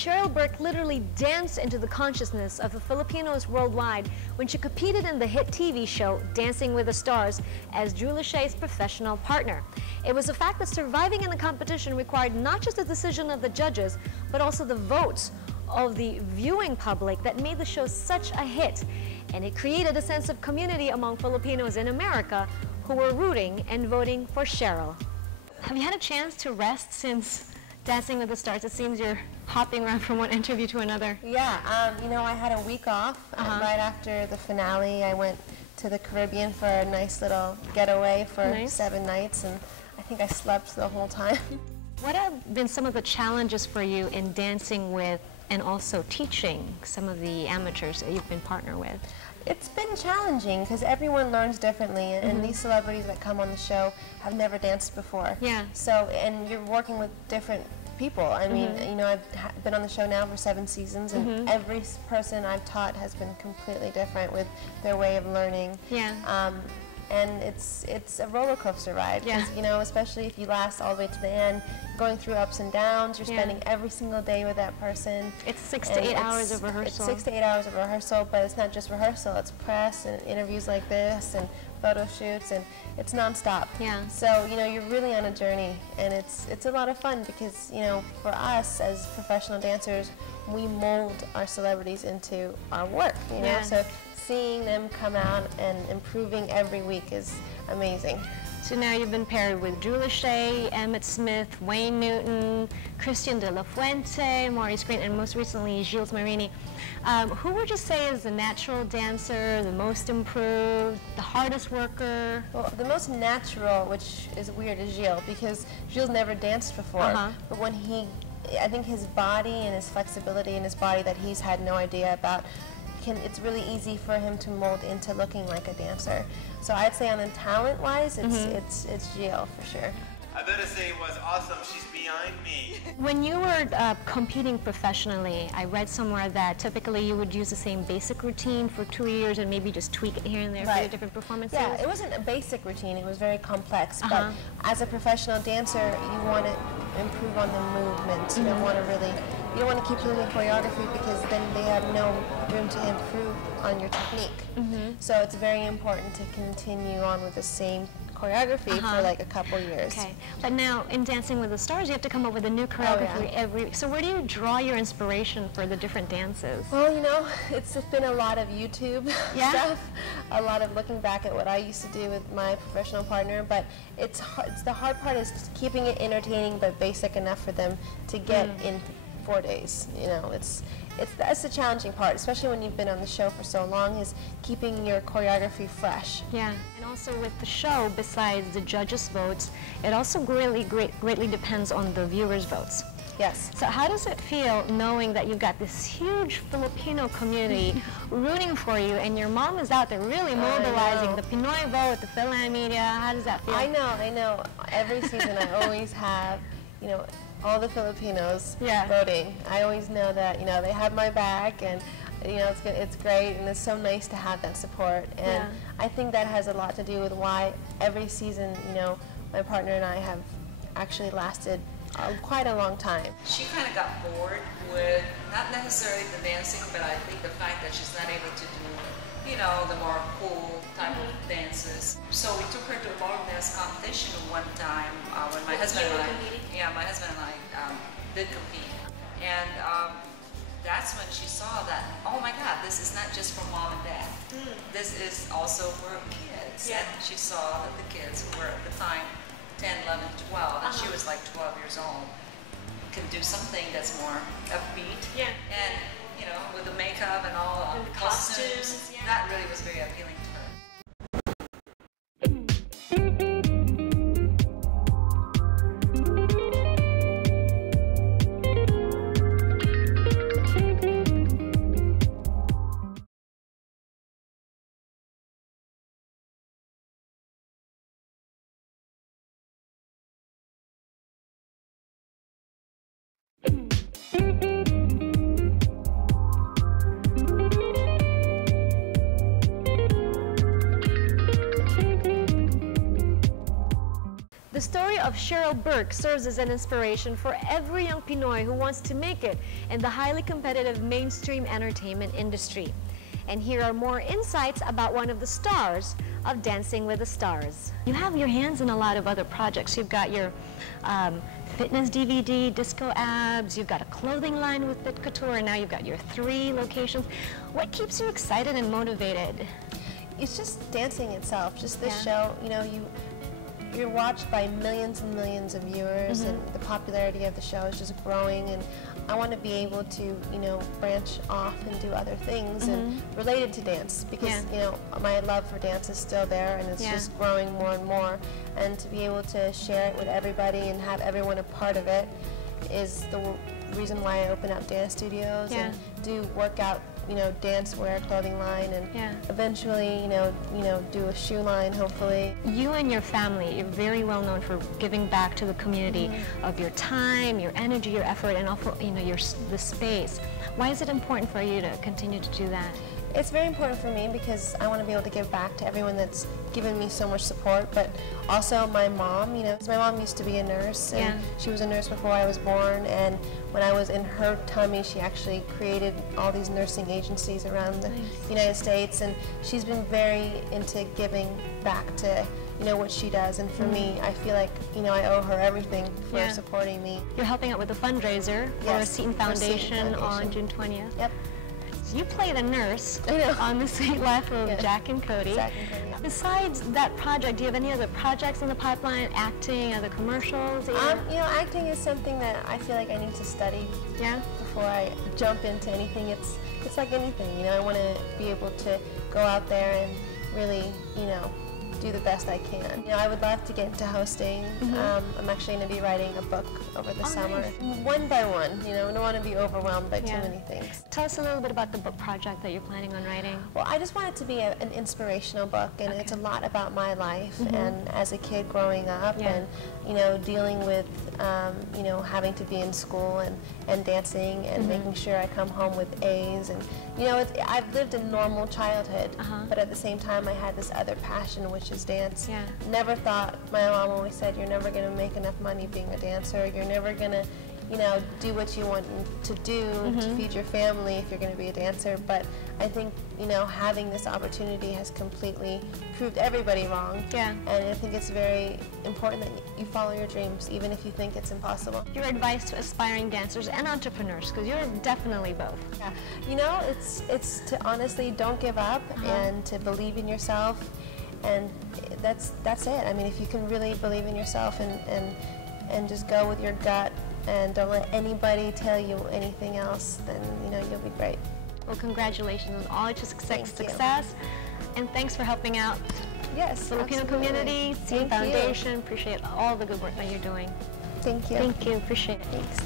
Cheryl Burke literally danced into the consciousness of the Filipinos worldwide when she competed in the hit TV show Dancing with the Stars as Drew Lachey's professional partner. It was the fact that surviving in the competition required not just the decision of the judges, but also the votes of the viewing public that made the show such a hit. And it created a sense of community among Filipinos in America who were rooting and voting for Cheryl. Have you had a chance to rest since Dancing with the Stars? It seems you're hopping around from one interview to another. Yeah, you know, I had a week off right after the finale. I went to the Caribbean for a nice little getaway for 7 nights, and I think I slept the whole time. What have been some of the challenges for you in dancing with and also teaching some of the amateurs that you've been partnered with? It's been challenging because everyone learns differently, and these celebrities that come on the show have never danced before. Yeah. So, and you're working with different people. I mean, you know, I've been on the show now for 7 seasons, and every person I've taught has been completely different with their way of learning. Yeah. And it's a roller coaster ride. Yeah. You know, especially if you last all the way to the end, going through ups and downs. You're spending every single day with that person. It's 6 to 8 hours of rehearsal. It's 6 to 8 hours of rehearsal, but it's not just rehearsal. It's press and interviews like this and photo shoots, and it's nonstop. Yeah. So, you know, you're really on a journey, and it's a lot of fun because, you know, for us as professional dancers, we mold our celebrities into our work, you know. So seeing them come out and improving every week is amazing. So now you've been paired with Drew Lachey, Emmett Smith, Wayne Newton, Christian de la Fuente, Maurice Green, and most recently Gilles Marini. Who would you say is the natural dancer, the most improved, the hardest worker? Well, the most natural, which is weird, is Gilles, because Gilles never danced before. But when I think his body and his flexibility in his body that he's had no idea about, it's really easy for him to mold into looking like a dancer. So I'd say on the talent-wise, it's Gilles for sure. I better say it was awesome. She's behind me. When you were competing professionally, I read somewhere that typically you would use the same basic routine for 2 years and maybe just tweak it here and there for your different performances. Yeah, it wasn't a basic routine. It was very complex. But as a professional dancer, you want to improve on the movement. You don't want to really, you don't want to keep doing choreography because then they have no room to improve on your technique. So it's very important to continue on with the same choreography for like a couple years. Okay, but now in Dancing with the Stars, you have to come up with a new choreography every week. So where do you draw your inspiration for the different dances? Well, you know, it's been a lot of YouTube stuff, a lot of looking back at what I used to do with my professional partner, but it's the hard part is keeping it entertaining but basic enough for them to get in 4 days. You know, that's the challenging part, especially when you've been on the show for so long, is keeping your choreography fresh. Yeah, and also with the show, besides the judges' votes, it also greatly depends on the viewers' votes. Yes. So how does it feel knowing that you've got this huge Filipino community rooting for you, and your mom is out there really mobilizing the Pinoy vote, the Philan media? How does that feel? I know. Every season I always have, you know, all the Filipinos voting. I always know that, you know, they have my back, and you know, it's great, and it's so nice to have that support. And I think that has a lot to do with why every season, you know, my partner and I have actually lasted quite a long time. She kind of got bored with not necessarily the dancing, but I think the fact that she's not able to do, you know, the more cool type of dances. So we took her to a ballroom dance competition one time when my husband and I did compete. And that's when she saw that, oh my God, this is not just for mom and dad. This is also for kids. And she saw that the kids who were at the time 10, 11, 12, and she was like 12 years old, can do something that's more upbeat. And you know, with the makeup and all the costumes, that really was very appealing to her. The story of Cheryl Burke serves as an inspiration for every young Pinoy who wants to make it in the highly competitive mainstream entertainment industry. And here are more insights about one of the stars of Dancing with the Stars. You have your hands in a lot of other projects. You've got your fitness DVD, Disco Abs, you've got a clothing line with Fit Couture, and now you've got your 3 locations. What keeps you excited and motivated? It's just dancing itself, just this show, you know, you're watched by millions and millions of viewers, and the popularity of the show is just growing, and I want to be able to, you know, branch off and do other things and related to dance, because you know, my love for dance is still there, and it's just growing more and more, and to be able to share it with everybody and have everyone a part of it is the reason why I open up dance studios and do workout, you know, dance wear clothing line, and eventually, you know, do a shoe line, hopefully. You and your family, you're very well known for giving back to the community of your time, your energy, your effort, and also, you know, the space. Why is it important for you to continue to do that? It's very important for me because I want to be able to give back to everyone that's given me so much support, but also my mom, you know, 'cause my mom used to be a nurse, and she was a nurse before I was born, and when I was in her tummy, she actually created all these nursing agencies around the United States, and she's been very into giving back to, you know, what she does, and for me, I feel like, you know, I owe her everything for supporting me. You're helping out with the fundraiser for Seton Foundation on June 20th. Yep. You play the nurse on The Sweet Life of Jack and Cody. Jack and Cody, Besides that project, do you have any other projects in the pipeline, acting, other commercials? You know, acting is something that I feel like I need to study before I jump into anything. It's like anything, you know, I want to be able to go out there and really, you know, do the best I can. You know, I would love to get into hosting. I'm actually going to be writing a book over the summer. One by one, you know, I don't want to be overwhelmed by too many things. Tell us a little bit about the book project that you're planning on writing. Well, I just want it to be an inspirational book, and it's a lot about my life and as a kid growing up and, you know, dealing with, you know, having to be in school and dancing and making sure I come home with A's. And, you know, I've lived a normal childhood, but at the same time I had this other passion, which is dance. Never thought, my mom always said, you're never going to make enough money being a dancer. You're never going to, you know, do what you want to do to feed your family if you're going to be a dancer. But I think, you know, having this opportunity has completely proved everybody wrong. And I think it's very important that you follow your dreams, even if you think it's impossible. Your advice to aspiring dancers and entrepreneurs, because you're definitely both. You know, it's to honestly don't give up and to believe in yourself, and that's it. I mean, if you can really believe in yourself and just go with your gut and don't let anybody tell you anything else, then, you know, you'll be great. Well, congratulations on all your success, and thanks for helping out Filipino community, Seton Foundation. Appreciate all the good work that you're doing. Thank you. Thank you. Appreciate it. Thanks.